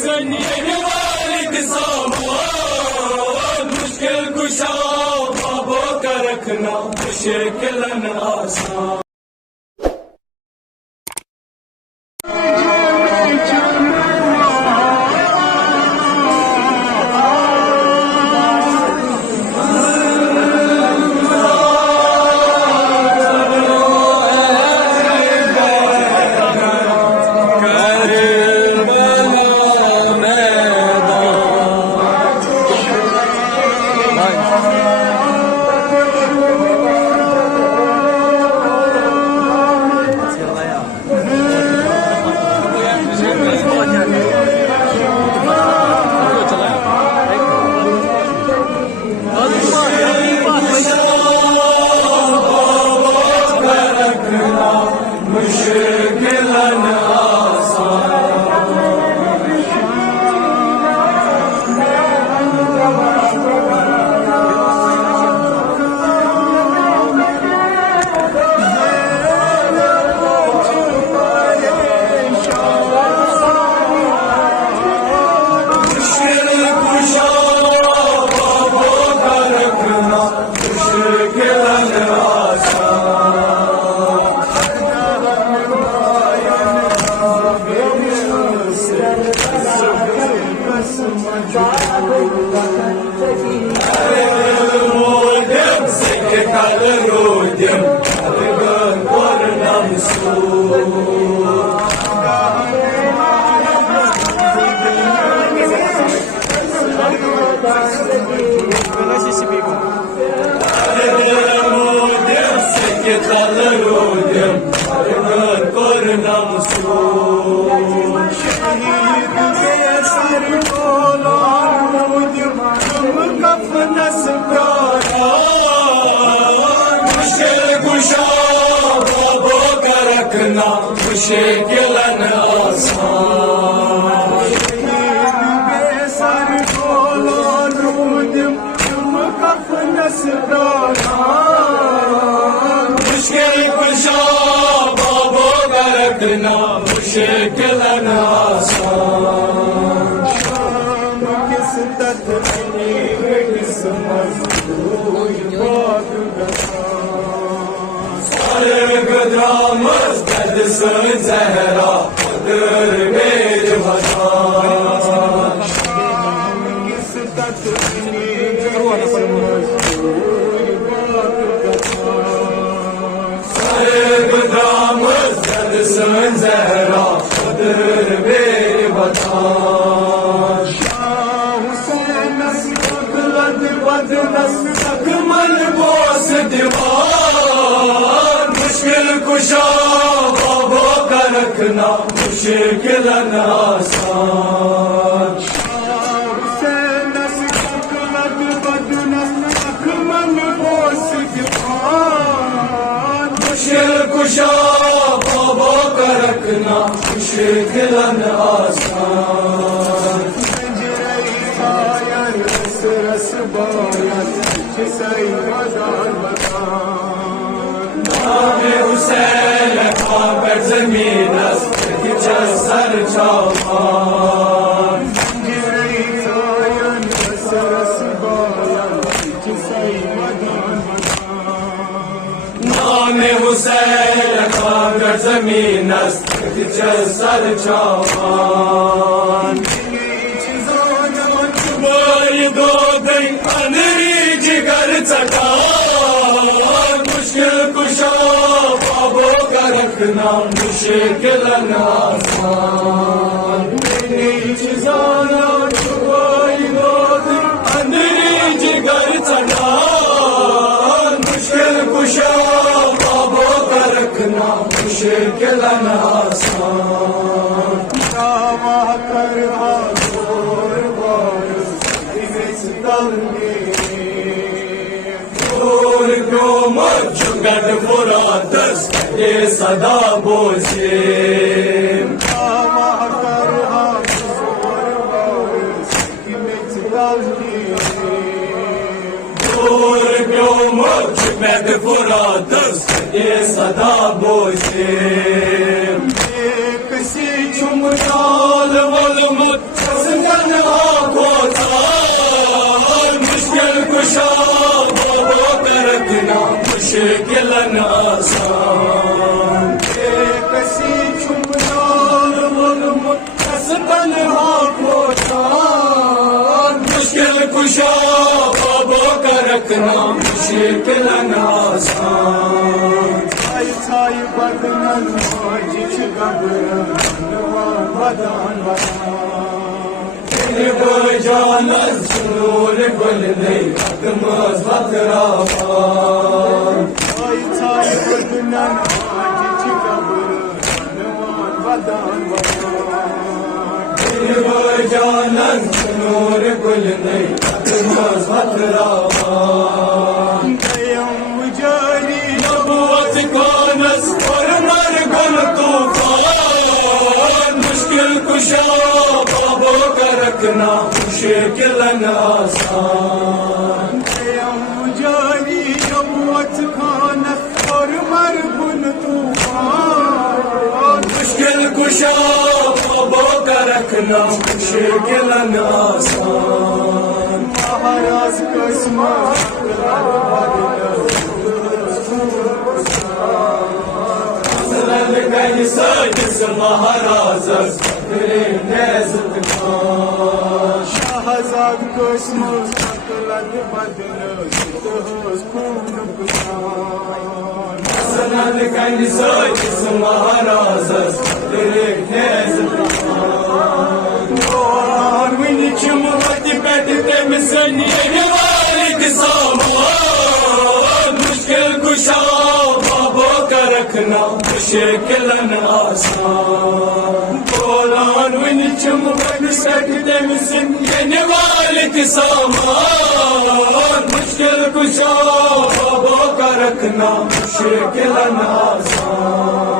सनी वालिद सामान मुश्किल कुशा बाबों का रखना मुश्किल आसान। मुश्किल कुशा बाबों का रखना मुश्किल आसान। किस मस्जिद ज़हरा दर मेरे वतन किस मस्जिद ज़हरा दर मेरे वतन हुसैन अकलद बदनस अकमल बोस दीवार मुश्किल कुशा बाबों का रखना मुश्किल आसान। हुसैन अकलद बदनस अकमल बोस दीवार मुश्किल कुशा बाबों का रखना मुश्किल आसान। हुसैन खाबर जमीन सर चौपान नाम हुसैन खाबर जमीन सर चौपान दो दिन अनरी जिगर चटा मुश्किल कुशा बाबों का रखना मुश्किल आसान। अनरी जिगर चटा मुश्किल कुशा बाबों का रखना मुश्किल आसान। गढ़ मुरादस ये सदा बोझे मैं मुरादस ये सदा बोझे किसी चुमचाल वल मुझ तन्हा पोशान मुश्किल कुशा ख्वाबों का रखना मुश्किल आसान छाई छाई बदनन माजिश गबरन वदान जानस नूर गुल नहीं अकमस बतरावान छाई छाई बदनन माजिश गबरन वदान जानस नूर गुल नहीं अकमस बतरावान दयम जारी नबूवत कानस और मर गुल तूफान मुश्किल कुशा ख्वाबों का रखना मुश्किल आसान दयम जारी नबूवत खान और मरबुन तूफान मुश्किल कुशा ख्वाबों का रखना मुश्किल आसान महाराज कसमा जिस महाराज शहजाद कसमा सकलत बदल सिद्धोस खून कुसान सनद कंग जिस महाराज और विन चुमवती पेट तमिस वालिद सामान मुश्किल कुशा ख्वाबों का रखना मुश्किल आसान बोलान विन चुमवती पेट तमिस वालिद सामान मुश्किल कुशा ख्वाबों का रखना मुश्किल आसान